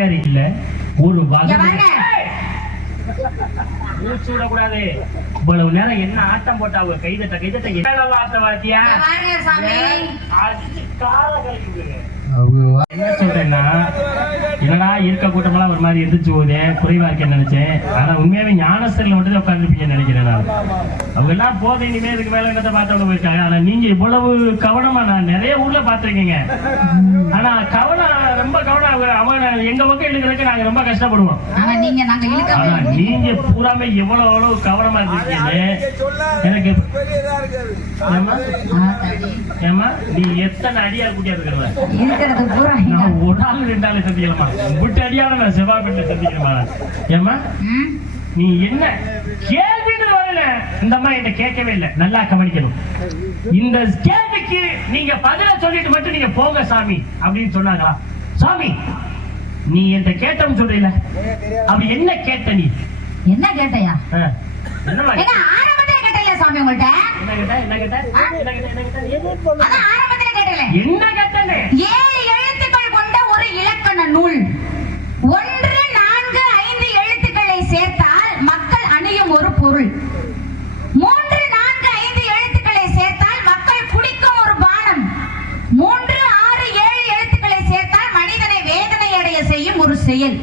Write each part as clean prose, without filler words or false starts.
சரி இல்ல ஒரு மூச்சு விடக்கூடாது. இவ்வளவு நேரம் என்ன ஆட்டம் போட்டாங்க, கைதட்ட என்ன வார்த்தை வாத்தியா என்ன சொல்றேன்னா, என்னடா இருக்க கூட்டமெல்லாம் ஒரு மாதிரி எந்திரிச்சு போகுதே, குறைவா இருக்கேன்னு நினைச்சேன். ஆனா உண்மையாவே ஞானஸ்தரில் மட்டும் உட்காந்துருப்பீங்கன்னு நினைக்கிறேன் நான். அவங்க எல்லாம் போதை இனிமே இதுக்கு மேல என்னத்தை பார்த்தவங்க போயிருக்காங்க. ஆனா நீங்க இவ்வளவு கவனமா நான் நிறைய ஊர்ல பாத்திருக்கீங்க. ஆனா கவனம் ரொம்ப கவனம் அவங்க எங்க பக்கம் இழுக்கிறதுக்கு நாங்க ரொம்ப கஷ்டப்படுவோம். நீங்க பூராமே எவ்வளவு கவனமா இருக்கீங்க. எனக்கு ஏமா நீ எத்தனை அடியா கூட்டியா இருக்கிற ஒரு ஆள் 2 ஆளு சந்திக்கலாமா? விட்டு அடியால நான் செவ்வாய்பேட்டை சந்திக்கணுமா? ஏமா நீ என்ன கேள்விட்டு வரல, இந்த அம்மா என்ன கேட்கவே இல்லை. நல்லா கவனிக்கணும். இந்த கேள்விக்கு நீங்க பதில சொல்லிட்டு மட்டும் நீங்க போங்க சாமி அப்படின்னு சொன்னாங்களா? சாமி நீ என்கிட்ட கேட்டோம்னு சொல்றீல, அப்படி என்ன கேட்ட? நீ என்ன கேட்டையா? சாமி உங்கள்ட்ட என்ன கேட்டேன்னு 7 எழுத்துக்கள் கொண்ட ஒரு இலக்கண நூல். 1, 4, 5 எழுத்துக்களை சேர்த்தால் மக்கள் அணியும் ஒரு பொருள். 3, 4, 5 எழுத்துக்களை சேர்த்தால் மக்கள் குடிக்கும் ஒரு பானம். 3, 6, 7 எழுத்துக்களை சேர்த்தால் மனிதனை வேதனை அடைய செய்யும் ஒரு செயல்.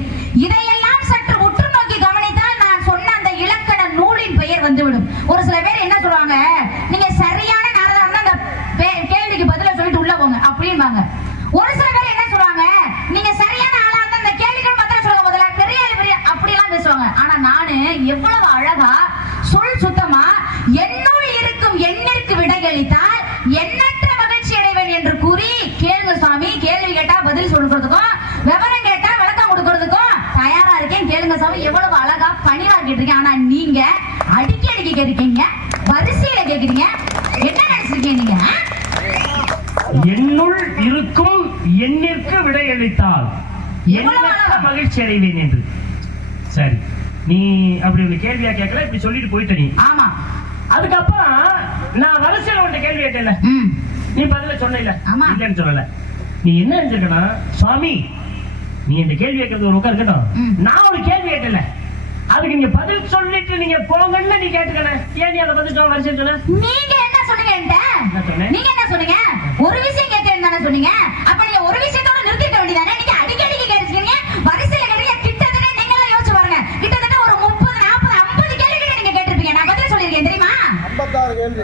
இதையெல்லாம் சற்று உற்று நோக்கி கவனித்தால் நான் சொன்ன அந்த இலக்கண நூலின் பெயர் வந்துவிடும். ஒரு சில பேர் என்ன சொல்லுவாங்க, நீங்க சரியான நேரம் அந்த கேள்விக்கு பதில சொல்லிட்டு உள்ள போங்க அப்படின்பாங்க. ஒரு சில பேர் என்ன சொல்லுவாங்க, நீங்க சரியான ஆளா இருந்தா அந்த கேள்விக்கு பதில சொல்லுங்க முதல்ல, பெரிய அப்படியெல்லாம் பேசுவாங்க. ஆனா நானு எவ்வளவு அழகா சொல் சுத்தமா என்னுள் இருக்கும் எண்ணிற்கு விடையளித்தால் எண்ணற்ற மகிழ்ச்சி அடைவேன் என்று கூறி கேளுங்க சாமி, கேள்வி கேட்டா பதில் சொல்றதுக்கும் விவரம் கேட்டா விளக்கம் கொடுக்கறதுக்கும் தயாரா இருக்கேன், கேளுங்க சாமி. எவ்வளவு அழகா பணிவா கேட்டிருக்கேன். ஆனா நீங்க அடிக்கி கேட்கிறீங்க, வரிசையில கேட்கிறீங்க. என்ன நினைச்சிருக்கீங்க நீங்க? என்னுள் இருக்கும் எண்ணிற்கு விடையளித்தால் எண்ணற்ற மகிழ்ச்சி அடைவேன் என்று. சரி, நீ அப்படி ஒரு கேள்வியா கேட்கல, இப்படி சொல்லிட்டு போயிட்ட நீ. ஆமா. அதுக்கப்புறம் நான் வரிசையில உன்ட்ட கேள்வி கேட்டேன்ல, நீ பதில சொன்ன இல்லன்னு சொல்லல. நீ என்ன நினைச்சிருக்கணும், சுவாமி நீ இந்த கேள்வி கேட்கறது ஒரு உட்கார் இருக்கட்டும், நான் ஒரு கேள்வி கேட்டல அதுக்கு நீங்க பதில் சொல்லிட்டு நீங்க போங்கன்னு நீ கேட்டுக்கணும். ஏன் நீ அதை பதில் சொல்ல வரிசை சொல்ல? நீங்க என்ன சொன்னீங்க? நீங்க என்ன சொன்னீங்க? ஒரு விஷயம் கேட்கறேன்னு தானே சொன்னீங்க. அப்ப நீங்க ஒரு விஷயத்தோட நிறுத்திக்க வேண்டியதானே? நீங்க அடிக்கடி கேட்டுருக்கீங்க, வரிசையில கேட்டீங்க. கிட்டத்தட்ட நீங்க எல்லாம் யோசிச்சு பாருங்க, கிட்டத்தட்ட ஒரு 30, 40, 50 கேள்விகளை நீங்க கேட்டிருப்பீங்க. நான் பதில் சொல்லியிருக்கேன் தெரியுமா? 56 கேள்வி.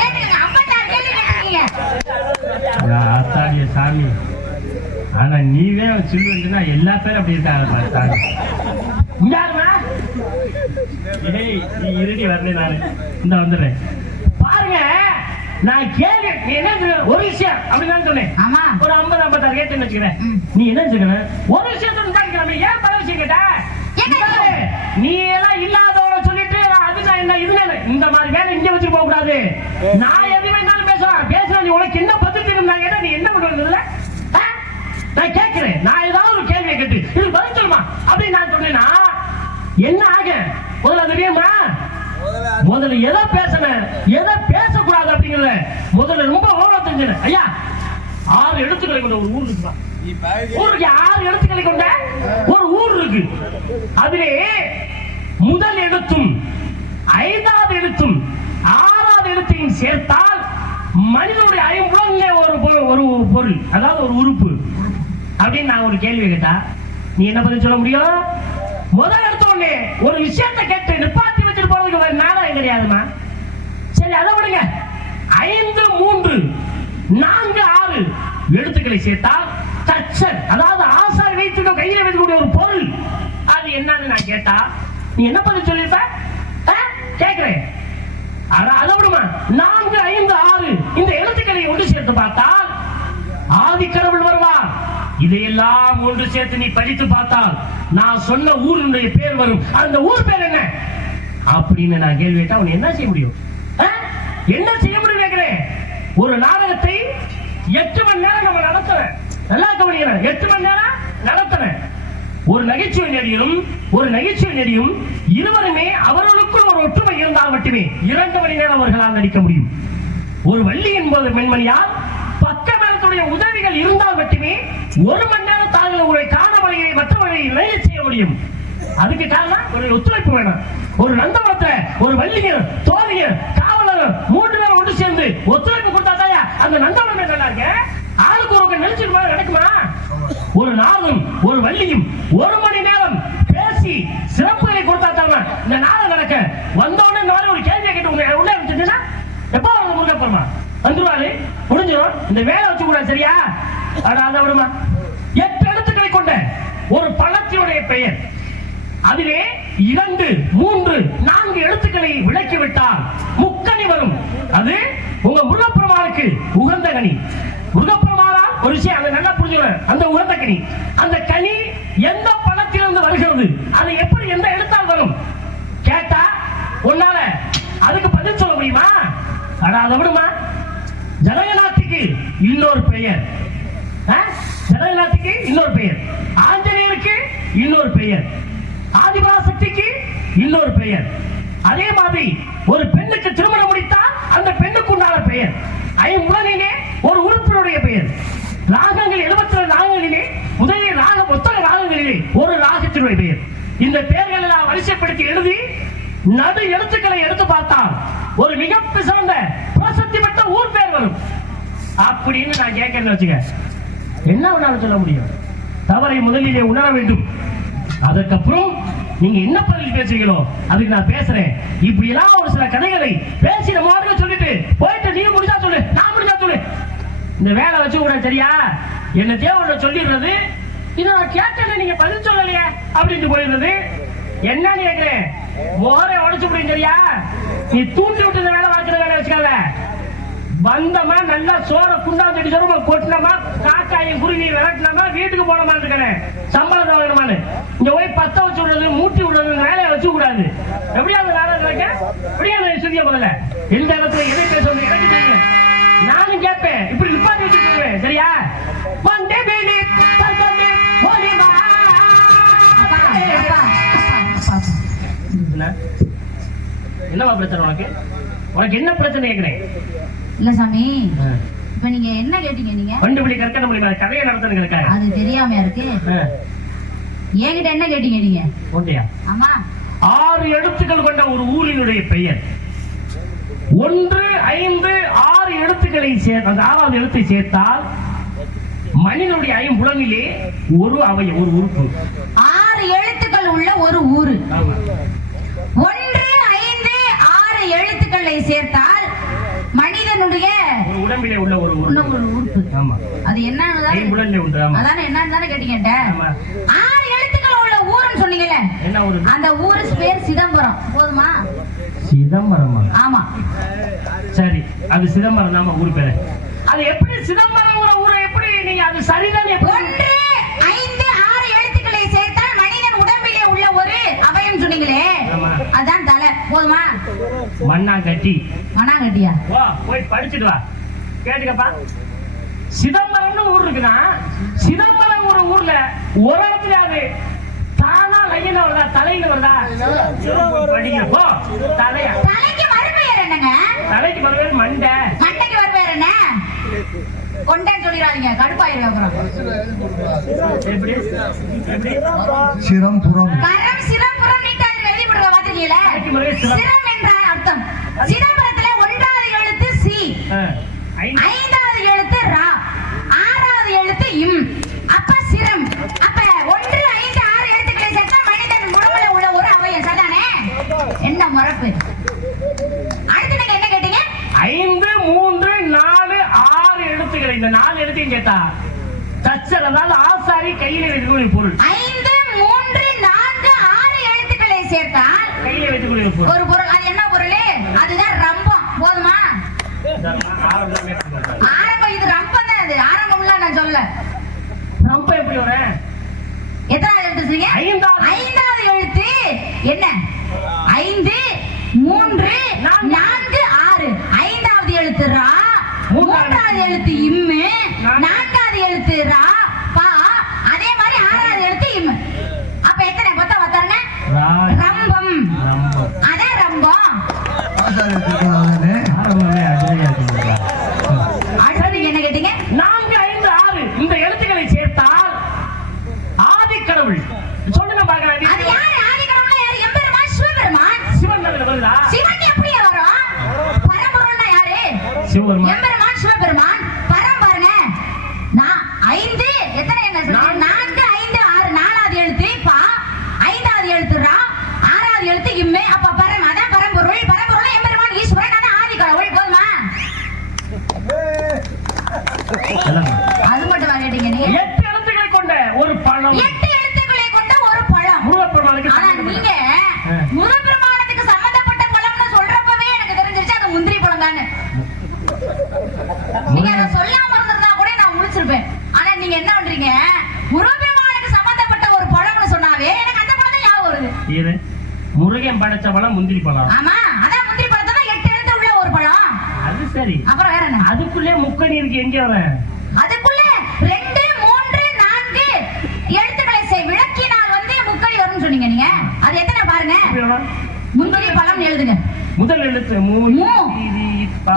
கேட்டுங்க, 56 கேள்வி கேட்டிருக்கீங்க. ஆத்தாடிய சாமி, ஆனா நீவே சொல்லுன்னா எல்லா பேரும் அப்படி இருக்காங்க. இருடி வரல, நானு இந்த வந்துடுறேன் பாருங்க. நான் கேள்வி என்ன ஒரு விஷயம் அப்படிதான் சொன்னேன். ஒரு 50, 56 கேட்டு வச்சுக்கிறேன். நீ என்ன வச்சுக்கணும், ஒரு விஷயத்தோட கேட்கலாமே, ஏன் பல விஷயம் கேட்ட? நீ எல்லாம் இல்லாதவள சொல்லிட்டு அது நான் என்ன இது இந்த மாதிரி வேலை இங்க வச்சு போக கூடாது. நான் எது வேணாலும் பேசுறேன். நீ உனக்கு என்ன பதில் தெரியும் நான் கேட்டா நீ என்ன பண்ணுவதுல நான் கேட்கிறேன். நான் ஏதாவது ஒரு கேள்வியை கேட்டு இது பதில் சொல்லுமா அப்படின்னு நான் சொன்னேன்னா என்ன ஆக? முதல்ல தெரியுமா, முதல்ல எதை பேசணும் எதை பேசக்கூடாது அப்படிங்கறத முதல்ல ரொம்ப ஓவரா தெரிஞ்சேன். ஐயா 6 எழுத்துக்களை கொண்ட ஒரு ஊர் இருக்குதான். ஊருக்கு 6 எழுத்துக்களை கொண்ட ஒரு ஊர் இருக்கு. அதிலே முதல் எழுத்தும் 5வது எழுத்தும் 6வது எழுத்தையும் சேர்த்தால் மனிதனுடைய ஐம்புலன்ல ஒரு பொருள், அதாவது ஒரு உறுப்பு அப்படின்னு நான் ஒரு கேள்வி கேட்டா நீ என்ன பதில் சொல்ல முடியும்? முதல் எடுத்தோடனே ஒரு விஷயத்தை கேட்டு நிப்பாட்டி வச்சுட்டு போறதுக்கு வேற நாளம் கிடையாதுமா. சரி அதை விடுங்க. 5, 3, 4, 6 எழுத்துக்களை சேர்த்தால் தச்சர், அதாவது ஆசாரி வைத்துக்க கையில வைக்கக்கூடிய ஒரு பொருள், அது என்னன்னு நான் கேட்டா நீ என்ன பதில் சொல்லிருப்ப? கேட்கிறேன். அதை விடுமா, 4, 5, 6 இந்த எழுத்துக்களை ஒன்று சேர்த்து பார்த்தால் ஆதி கடவுள் வருவார். இதையெல்லாம் ஒன்று சேர்த்து நீ படித்து பார்த்தால் நான் சொன்ன ஊருடைய பேர் வரும். அந்த ஊர் பேர் என்ன அப்படின்னு நான் கேள்வி கேட்டா அவன் என்ன செய்ய முடியும்? என்ன செய்ய முடியும் கேட்கிறேன். ஒரு நாடகத்தை 8 மணி நேரம் நம்ம நடத்துறேன். நல்லா கவனிக்கிறேன், 8 மணி நேரம் நடத்துறேன். ஒரு நகைச்சுவை நடியும் இருவருமே அவர்களுக்குள் ஒரு ஒற்றுமை இருந்தால் மட்டுமே 2 மணி நேரம் அவர்களால் நடிக்க முடியும். ஒரு வள்ளி என்பது மென்மணியால் பக்க மேலத்துடைய தாங்களுடைய உதவிகள் இருந்தால் மட்டுமே 1 மணி நேரம் தாங்கள் உங்களுடைய காண வழியை மற்ற வழியை நிறைய செய்ய முடியும். அதுக்கு காரணம் ஒரு ஒத்துழைப்பு வேணும். ஒரு நந்தவனத்துல ஒரு வள்ளியர், தோழியர், காவலர் 3 பேரும் ஒன்று சேர்ந்து ஒத்துழைப்பு கொடுத்தாதாயா அந்த நந்தவனமே நல்லா இருக்கு. ஆளுக்கு ஒரு நெரிச்சல் நடக்குமா? ஒரு நாளும் ஒரு வள்ளியும் 1 மணி நேரம் பேசி சிறப்புகளை கொடுத்தாதான் இந்த நாளை நடக்க. வந்தவொடனே இந்த மாதிரி ஒரு கேள்வியை கேட்டு உள்ளே வச்சுட்டீங்கன்னா எப்போ வந்து முருகப்பெருமா வந்துருவாரு, முடிஞ்சிடும். இந்த வேலை வச்சு கூட சரியா அதை விடுமா? 8 எழுத்துக்களை கொண்ட ஒரு பழத்தினுடைய பெயர், அதிலே 2, 3, 4 எழுத்துக்களை விளக்கிவிட்டால் முக்கணி வரும். அது உங்க முருகப்பெருமானுக்கு உகந்த கனி. முருகப்பெருமானா ஒரு விஷயம் அதை நல்லா புரிஞ்சுக்கணும். அந்த உகந்த கனி, அந்த கனி எந்த பழத்திலிருந்து வருகிறது, அது எப்படி எந்த எழுத்தால் வரும் கேட்டா உன்னால அதுக்கு பதில் சொல்ல முடியுமா? அதை விடுமா? ஜனகநாத்துக்கு இன்னொரு பெயர், ஜனகநாத்துக்கு இன்னொரு பெயர், ஆஞ்சநேயருக்கு இன்னொரு பெயர், ஆதிபராசக்திக்கு இன்னொரு பெயர். அதே மாதிரி ஒரு பெண்ணுக்கு திருமணம் முடித்தால் அந்த பெண்ணுக்கு உண்டான பெயர். ஐம்புலனிலே ஒரு உறுப்பினுடைய பெயர். ராகங்கள் 72 ராகங்களிலே முதலில் ஒத்தக ராகங்களிலே ஒரு ராகத்தினுடைய பெயர். இந்த பெயர்கள் எல்லாம் வரிசைப்படுத்தி எழுதி நடு எழுத்துக்களை எடுத்து பார்த்தால் ஒரு மிக சிறந்த பிரசித்தி பெற்ற ஊர் பெயர் வரும். அப்படின்னு நான் கேட்கிறேன்னு வச்சுக்க, என்ன வேணாலும் சொல்ல முடியும். தவறை முதலிலே உணர வேண்டும். அதற்கப்புறம் நீங்க என்ன பதில் பேசுறீங்களோ அதுக்கு நான் பேசுறேன். இப்படி எல்லாம் ஒரு சில கதைகளை பேசி நம்ம சொல்லிட்டு போயிட்டு நீ முடிஞ்சா சொல்லு, நான் முடிஞ்சா சொல்லு. இந்த வேலை வச்சு கூட சரியா என்ன தேவை சொல்லிடுறது. இதை நான் கேட்டேன் நீங்க பதில் சொல்லலையே அப்படின்னு போயிடுறது. என்னன்னு கேட்கிறேன், மோரை உடைச்சு முடியும் சரியா? நீ தூண்டி விட்டு இந்த வேலை பார்க்கிற வேலை வச்சுக்காத. வந்தமா நல்லா சோற குண்டா தட்டி சோறமா கொட்டினமா, காக்காயும் குருவி விரட்டினமா, வீட்டுக்கு போனமா இருக்கிறேன். சம்பளம் வாங்கணுமான்னு இங்க போய் பத்த வச்சு விடுறது, மூட்டி விடுறது வேலையை வச்சு கூடாது. எப்படியாவது வேலை இருக்க எப்படியாவது சுதிய முதல்ல எந்த இடத்துல எதை பேசணும் எனக்கு தெரியும். நானும் கேட்பேன், இப்படி நிப்பாட்டி வச்சு போடுவேன் சரியா? வந்தே பேடி என்னவா பிரச்சனை உனக்கு? உனக்கு என்ன பிரச்சனை கேட்கிறேன்? இல்ல சாமி, இப்ப நீங்க என்ன கேட்டீங்க? நீங்க கண்டுபிடி கற்கன முடியுமா? கதையை நடத்துறதுக்காக அது தெரியாம இருக்கு. என்கிட்ட என்ன கேட்டீங்க நீங்க? ஒன்றையா? ஆமா. 6 எழுத்துக்கள் கொண்ட ஒரு ஊரினுடைய பெயர். 1, 5, 6 எழுத்துக்களை சேர்த்து அந்த 6வது எழுத்தை சேர்த்தால் மனிதனுடைய ஐம்புலனிலே ஒரு அவயம், ஒரு உறுப்பு. 6 எழுத்துக்கள் உள்ள ஒரு ஊரு. 1, 5, 6 எழுத்துக்களை சேர்த்தால் மனிதனுடைய ஒரு உடம்பிலே உள்ள ஒரு உறுப்பு. ஆமா. அது என்னன்னு ஐம்புலனிலே உண்டு. ஆமா. அதானே என்னன்னு தானே கேட்டீங்க. 6 எழுத்துக்கள் உள்ள ஊருன்னு சொன்னீங்கல்ல, என்ன ஊரு? அந்த ஊரு பேர் சிதம்பரம். போதுமா? சிதம்பரமா? ஆமா. சரி, அது சிதம்பரம் தான் ஊர் பேரு. அது எப்படி சிதம்பரம் ஊரை எப்படி நீங்க அது சரிதான்? 1, 5, 6 எழுத்துக்களை சேர்த்தால் மனிதன் உடம்பிலே உள்ள ஒரு அவயம் சொன்னீங்களே, அதான் தலை. போதுமா? மண்ணாங்கட்டி. மண்ணாங்கட்டியா? வா போய் படிச்சுட்டு வா. கேட்டுக்கப்பா, சிதம்பரம்னு ஊர் இருக்குன்னா சிதம்பரம் ஒரு ஊர்ல ஒரு இடத்துல அது தானா லையில வருதா தலையில வருதா? படிங்க போ. தலையா? தலைக்கு மறுபெயர் என்னங்க? தலைக்கு மறுபெயர் மண்டை. மண்டைக்கு மறுபெயர் என்ன? கொண்டன் சொல்லிடாதீங்க, கடுப்பாயிருங்க அப்புறம். எப்படி எப்படி? சிரம்புரம். கரம் சிரம்புரம் நீட்டா எழுதி போடுங்க. பாத்தீங்களா? சிரம் என்ற அர்த்தம். சிதம்பரத்துல 1வது எழுத்து சி, 5வது எழுத்து ரா, 6வது எழுத்து இம். அப்ப சிரம். அப்ப 1, 5, 6 எழுத்துக்களை சேர்த்தா மனிதன் உடம்புல உள்ள ஒரு அவயம். சரிதானே? என்ன மரப்பு? அடுத்து நீங்க என்ன கேட்டீங்க? 5, 3, 4, 6 எழுத்துக்களை இந்த 4 எழுத்தையும் கேட்டா தச்சர், அதாவது ஆசாரி கையில வைக்கக்கூடிய பொருள். 5, 3, 4, 6 எழுத்துக்களை சேர்த்தால் கையில வைக்கக்கூடிய பொருள் ஒரு பொருள். அது என்ன பொருள்? அதுதான் ரம்பம். போதுமா? ஆரம்பம். இது ரம்பம் தான். அது ஆரம்பம்ல நான் சொல்ல. ரம்பம் எப்படி வரும்? எத்தனாவது எழுத்து சொன்னீங்க? 5வது எழுத்து என்ன? 5, 3, 4, 6. 5வது எழுத்து ரா, 3வது எழுத்து இம்மு, 4வது எழுத்து ரா பா, அதே மாதிரி 6வது எழுத்து இம்மு. அப்ப எத்தனை மொத்தம் வந்தாருங்க? ரம்பம். அதான் ரம்பம். ஆரம்பமே அஜயா. அடுத்து நீங்க என்ன கேட்டீங்க? 4, சிவபெருமான். எம்பெருமான் சிவபெருமான். பரம் பாருங்க. நான் 5 எத்தனை என்ன சொல்றேன்? 4 5 6 4வது எழுத்து பா, 5வது எழுத்து ரா, 6வது எழுத்து இம்மே. அப்ப பரம் அதான் பரம்பொருள். பரம்பொருள் எம்பெருமான் ஈஸ்வரன், அதான் ஆதி கடவுள். போதுமா? அது மட்டும் கேட்டீங்க நீங்க. 8 எழுத்துக்களை கொண்ட ஒரு பழம். 8 எழுத்துக்களை கொண்ட ஒரு பழம். முருகப்பெருமானுக்கு ஆனா நீங்க முருகப்பெருமானுக்கு சம்பந்தப்பட்ட பழம்னு சொல்றப்பவே எனக்கு தெரிஞ்சிருச்சு அது முந்திரி பழம் தானே. நீங்க அதை சொல்லாம இருந்திருந்தா கூட நான் முடிச்சிருப்பேன். ஆனா நீங்க என்ன பண்றீங்க? முருகப்பெருமானுக்கு சம்பந்தப்பட்ட ஒரு பழம்னு சொன்னாவே எனக்கு அந்த பழம் தான் ஞாபகம் வருது. இது முருகன் படைச்ச பழம் முந்திரி பழம். ஆமா, அதான் முந்திரி பழத்தை தான் 8 எழுத்து உள்ள ஒரு பழம். அது சரி. அப்புறம் வேற என்ன? அதுக்குள்ளே முக்கணி இருக்கு. எங்க வர அதுக்குள்ள 2 3 4 எழுத்துக்களை விளக்கினால் வந்து முக்கணி வரும்னு சொன்னீங்க நீங்க. அது எத்தனை பாருங்க. முந்திரி பழம் எழுதுங்க. முதல் எழுத்து மூ.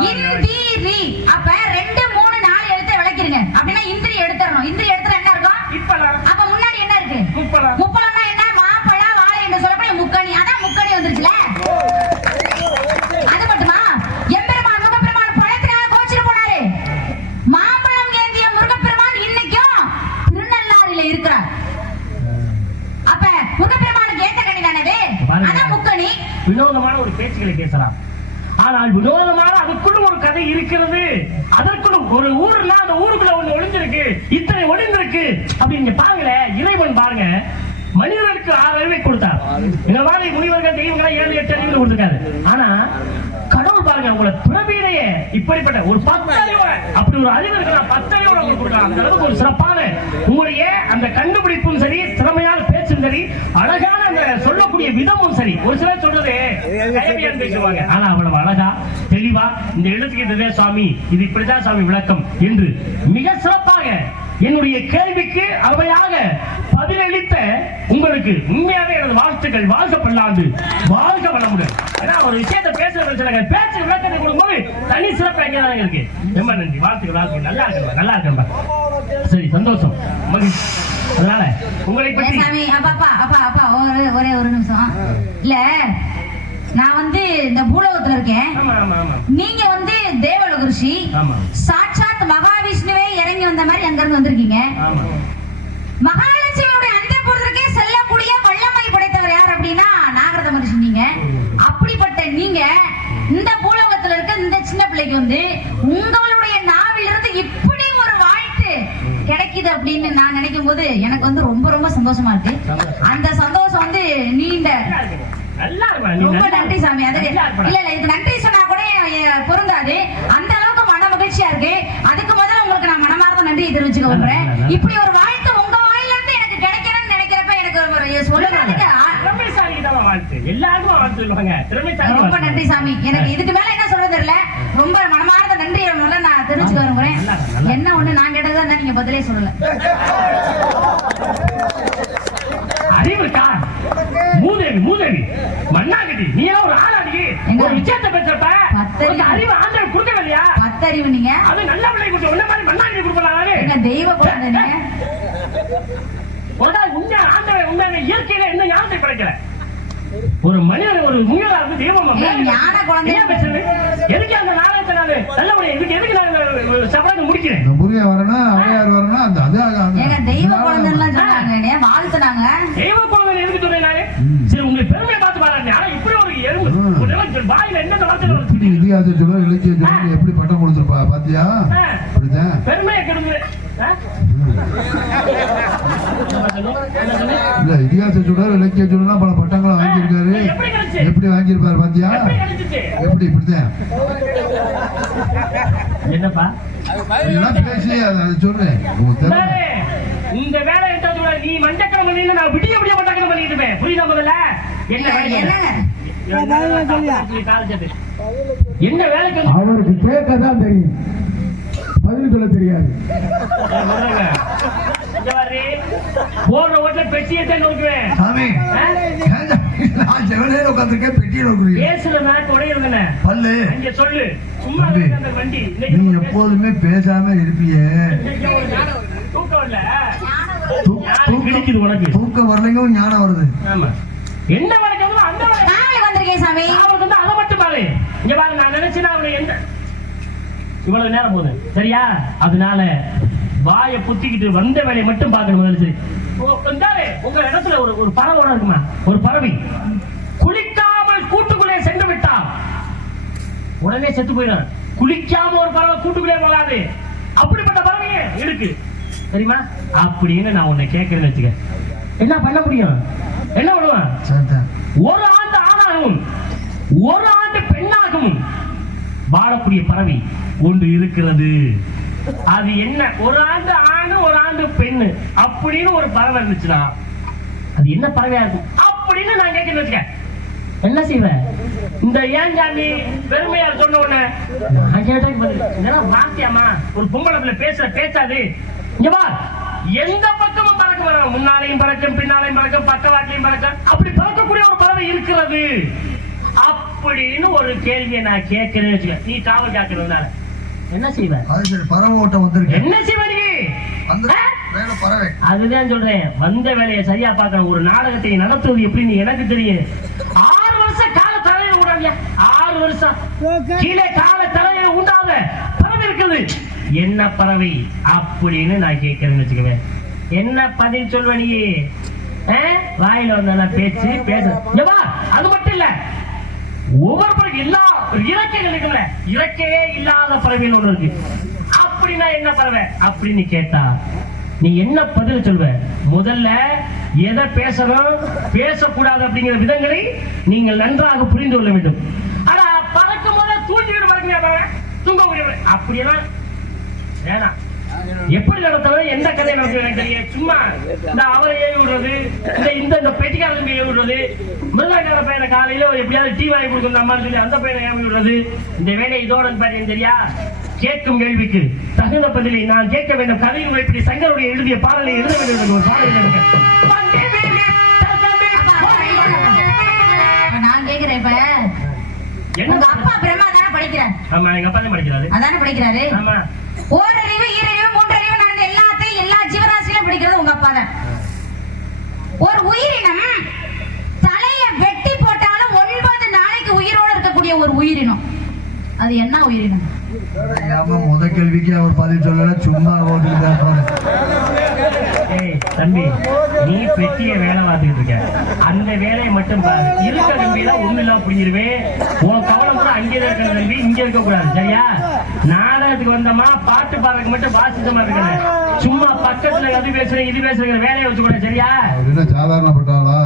இந்திரி. அப்ப 2 3 4 எழுத்தை விளக்கிருங்க. அப்படின்னா இந்திரி எடுத்துறணும். இந்திரி எடுத்துற என்ன இருக்கும்? இப்பலாம். அப்ப முன்னாடி என்ன இருக்கு? முப்பழம். முப்பழம்னா என்ன? மாப்பழ வாழை என்று சொல்லக்கூடிய முக்கணி. அதான் முக்கணி வந்துருச்சுல. அது மட்டுமா? எம்பெருமான் முருகப்பெருமான் பழத்தினால கோச்சிட்டு போனாரு. மாம்பழம் ஏந்திய முருகப்பெருமான் இன்னைக்கும் திருநள்ளாறில இருக்கிறார். அப்ப முருகப்பெருமானுக்கு ஏத்த கனி தானே. அதான் முக்கணி. வினோதமான ஒரு பேச்சுகளை பேசலாம். ஆனால் வினோதமான அதுக்குள்ள ஒரு கதை இருக்கிறது. அதற்குள்ள ஒரு ஊர்னா அந்த ஊருக்குள்ள ஒண்ணு ஒளிஞ்சிருக்கு. இத்தனை ஒளிந்திருக்கு அப்படின்னு பாருங்க. இறைவன் பாருங்க, மனிதர்களுக்கு 6 அறிவை கொடுத்தார். இந்த மாதிரி முனிவர்கள் தெய்வங்களை 7 8 அறிவுகள் கொடுத்திருக்காரு. ஆனா கடவுள் பாருங்க, உங்களை பிறவியிலேயே இப்படிப்பட்ட ஒரு 10 அறிவு, அப்படி ஒரு அறிவு இருக்கிற 10 அறிவு உங்களுக்கு கொடுக்கலாம். அந்த அளவுக்கு ஒரு சிறப்பான உங்களுடைய அந்த கண்டுபிடிப்பும் சரி, திறமையான பேச்சும் சரி, அழகான அந்த சொல்லக்கூடிய விதமும் சரி. ஒரு சிலர் சொல்றது கைவியான் பேசுவாங்க. ஆனா அவ்வளவு அழகா தெளிவா இந்த எழுத்துக்கு இதுவே சுவாமி, இது இப்படிதான் சுவாமி விளக்கம் என்று மிக சிறப்பாக என்னுடைய கேள்விக்கு அவையாக பதிலளித்த உங்களுக்கு உண்மையாவே எனது வாழ்த்துக்கள். வாழ்க பல்லாண்டு, வாழ்க வளமுடன். ஏன்னா ஒரு விஷயத்தை பேசுறது பேச்சு விளக்கத்தை கொடுக்கும்போது தனி சிறப்பு எங்கதான் இருக்கு. ரொம்ப நன்றி, வாழ்த்துக்கள், வாழ்த்துக்கள். நல்லா இருக்கேன், நல்லா இருக்கேன். சரி, சந்தோஷம், மகிழ்ச்சி. அதனால உங்களை பற்றி அப்பா ஒரே ஒரு நிமிஷம். இல்ல, நான் வந்து இந்த பூலோகத்துல இருக்கேன். நீங்க வந்து தேவலோக ரிஷி. சாட்சாத் மகாவிஷ்ணுவே இறங்கி வந்த மாதிரி அங்க இருந்து வந்திருக்கீங்க. மகாலட்சுமியுடைய அந்தப்புறத்திற்கே செல்லக்கூடிய வல்லமை படைத்தவர் யார் அப்படின்னா நாகரத மகரிஷி. நீங்க அப்படிப்பட்ட நீங்க இந்த பூலோகத்துல இருக்க இந்த சின்ன பிள்ளைக்கு வந்து உங்களுடைய நாவிலிருந்து இப்படி ஒரு வாழ்த்து கிடைக்குது அப்படின்னு நான் நினைக்கும் போது எனக்கு வந்து ரொம்ப ரொம்ப சந்தோஷமா இருக்கு. அந்த சந்தோஷம் வந்து நீண்ட ரொம்ப நன்றி சாமி. அதுக்கு இல்ல இதுக்கு நன்றி சொன்னா கூட பொருந்தாது. அந்த அளவுக்கு மன மகிழ்ச்சியா இருக்கு. அதுக்கு முதல்ல உங்களுக்கு நான் மனமார்ந்த நன்றியை தெரிவிச்சுக்க விரும்புறேன். இப்படி ஒரு வாழ்த்து உங்க வாயில இருந்து எனக்கு கிடைக்கணும்னு நினைக்கிறப்ப எனக்கு சொல்லுறதுக்கு ரொம்ப நன்றி சாமி. எனக்கு இதுக்கு மேல என்ன சொல்றது தெரியல. ரொம்ப மனமார்ந்த நன்றி நான் தெரிவிச்சுக்க விரும்புறேன். என்ன ஒண்ணு நான் கேட்டதா நீங்க பதிலே சொல்லல. அறிவுக்கா மூதேவி, மூதேவி மண்ணாங்கடி, நீ ஒரு ஆளாடி. ஒரு விஷயத்தை பேசுறப்ப அறிவு ஆண்டவன் கொடுக்கவே இல்லையா? 10 அறிவு நீங்க அது நல்ல பிள்ளை கொடுக்க உன்ன மாதிரி மண்ணாங்கடி கொடுக்கலாம். என்ன தெய்வ குழந்தை ஒரு நாள் உண்மை ஆண்டவன் உண்மையான இயற்கையில என்ன ஞானத்தை கிடைக்கல. ஒரு மனிதர் ஒரு முயலா இருந்து தெய்வம் ஞான குழந்தையா பேசுறது. எதுக்கு அந்த நாளத்தை நான் நல்லபடியா இதுக்கு எதுக்கு நான் சபரத்தை முடிக்கிறேன்? முருகன் வரணும், அவையார் வரணும். அந்த தெய்வ குழந்தை எல்லாம் சொன்னாங்க, வாழ்த்துனாங்க. தெய்வ குழந்தை எதுக்கு சொன்னேன் நானு? சரி, உங்களுக்கு பெருமையை பார்த்து பாருங்க. ஆனா இப்படி ஒரு எறும்பு வாயில என்ன வார்த்தை இதிகாச சொல்ல இலக்கிய சொல்ல எப்படி பட்டம் கொடுத்துருப்பா பாத்தியா? அப்படிதான் பெருமையை கெடுது. இல்ல இதிகாச சொல்றாரு, இலக்கிய சொல்றா பல பட்டங்களும் வாங்கியிருக்காரு. எப்படி வாங்கியிருப்பாரு பாத்தியா? எப்படி இப்படிதான் என்னப்பா பேசி அதை சொல்றேன். இந்த வேலை நீ மஞ்சக்கடை பண்ணி நான் விடிய விடிய மண்டக்கடை பண்ணிட்டு இருப்பேன். புரியுதா? முதல்ல என்ன வேலைக்கு அவருக்கு கேட்கதான் தெரியும், பதில் சொல்ல தெரியாது. போற ஓட்டுல பெட்டியை நோக்குவேன். சொல்லு சும்மா வண்டி. நீ எப்போதுமே பேசாம இருப்பியே. தூக்கம் வரலைங்க, ஞானம் வருது. என்ன வரைக்கும் அந்த வந்திருக்கேன் சாமி. அவருக்கு வந்து அதை மட்டும் பாரு. இங்க பாரு, நான் நினைச்சேன் அவனை எந்த இவ்வளவு நேரம் போகுது சரியா? அதனால வாயை புத்திக்கிட்டு வந்த வேலையை மட்டும் பார்க்கணும். முதல்ல சரி உங்க இடத்துல ஒரு பறவை இருக்குமா? ஒரு பறவை குளிக்காமல் கூட்டுக்குள்ளே சென்று விட்டா உடனே செத்து போயிடும். குளிக்காம ஒரு பறவை கூட்டுக்குள்ளே போகாது. அப்படிப்பட்ட பறவைங்க இருக்கு தெரியுமா? அப்படின்னு நான் உன்னை கேட்கறேன்னு வச்சுக்க, என்ன பண்ண முடியும்? என்ன பண்ணுவான்? ஒரு ஆண்டு ஆணாகவும் ஒரு ஆண்டு பெண்ணாகவும் வாழக்கூடிய பறவை ஒன்று இருக்கிறது. அது என்ன? ஒரு ஆண்டு ஆணு ஒரு ஆண்டு பெண்ணு அப்படின்னு ஒரு பறவை இருந்துச்சுன்னா அது என்ன பறவையா இருக்கும் அப்படின்னு நான் கேட்கறேன்னு வச்சுக்க, என்ன செய்வேன்? இந்த ஏன் சாமி பெருமையா சொன்ன உடனே நான் கேட்டா வாக்கியமா ஒரு பொம்பளை பிள்ளை பேசுற பேச்சாது இங்க வா, எந்த பக்கமும் பறக்க வர, முன்னாலையும் பறக்கும் பின்னாலையும் பறக்கும் பக்கவாட்டிலையும் பறக்கும், அப்படி பறக்கக்கூடிய ஒரு பறவை இருக்கிறது அப்படின்னு ஒரு கேள்வியை நான் கேட்கிறேன்னு வச்சுக்க, நீ காவல் காக்கிறதுனால என்ன செய்வேன்? பறவை ஓட்டம் வந்திருக்கு. என்ன செய்வ நீ? அதுதான் சொல்றேன், வந்த வேலையை சரியா பார்க்கணும். ஒரு நாடகத்தை நடத்துவது எப்படின்னு எனக்கு தெரியும். 6 வருஷம் கால தலையை ஊடாங்க, 6 வருஷம் கீழே கால தலையை ஊண்டாத பறவை இருக்குது. என்ன பறவை அப்படின்னு நான் கேட்கிறேன்னு வச்சுக்குவேன். என்ன பதில் சொல்வ நீ? வாயில வந்த பேச்சு பேச. அது மட்டும் இல்ல, ஒவ்வொரு பறவை எல்லா இறக்கைகள் இருக்குல்ல, இறக்கையே இல்லாத பறவைகள் ஒண்ணு இருக்கு. அப்படின்னா என்ன பறவை அப்படின்னு கேட்டா நீ என்ன பதில் சொல்வ? முதல்ல எதை பேசணும் பேசக்கூடாது அப்படிங்கிற விதங்களை நீங்கள் நன்றாக புரிந்து கொள்ள வேண்டும். ஆனா பறக்கும் போது தூங்கிட்டு பறக்க தூங்க அப்படியெல்லாம் வேணாம். எப்படி நடத்தணும், எந்த கதை நடத்தணும் எனக்கு தெரியும். சும்மா இந்த அவரை ஏவி விடுறது, இந்த பெட்டிக்காரன் ஏவி விடுறது, மிருதக்கார பையனை காலையில எப்படியாவது டீ வாங்கி கொடுக்கணும் அம்மா சொல்லி அந்த பையனை ஏவி விடுறது, இந்த வேலை இதோட பாத்தீங்க தெரியா? கேட்கும் கேள்விக்கு தகுந்த பதிலை நான் கேட்க வேண்டும். கதையின் இப்படி சங்கருடைய எழுதிய பாடலை எழுத வேண்டும். ஒரு பாடல் நான் கேக்குறேன். இப்ப உங்க அப்பா பிரம்மா தானே படிக்கிறார்? ஆமா, எங்க அப்பா தான் படிக்கிறாரு. அதானே படிக்கிறாரு. ஆமா, ஓரறிவு ஈரறிவு மூன்றறிவு நான்கு எல்லாத்தையும் எல்லா ஜீவராசியும் படிக்கிறது உங்க அப்பா தான். ஒரு உயிரினம் தலைய வெட்டி போட்டாலும் 9 நாளைக்கு உயிரோடு இருக்கக்கூடிய ஒரு உயிரினம், அது என்ன உயிரினம்? முத கேள்விக்கு அவர் பதில் சொல்லல, சும்மா தம்பி நீ பெட்டிய வேலை பார்த்துக்கிட்டு இருக்க, அந்த வேலையை மட்டும் பாரு. இருக்க தம்பியில ஒண்ணு இல்லாம புரிஞ்சிருவேன். உன் கவனம் கூட அங்கே இருக்கிற தம்பி, இங்க இருக்க கூடாது சரியா? நாடகத்துக்கு வந்தமா பாட்டு பாடுறதுக்கு மட்டும் வாசிச்சமா இருக்கணும். சும்மா பக்கத்துல அது பேசுறீங்க இது பேசுறீங்க வேலையை வச்சு கூட சரியா? சாதாரணப்பட்டாளா?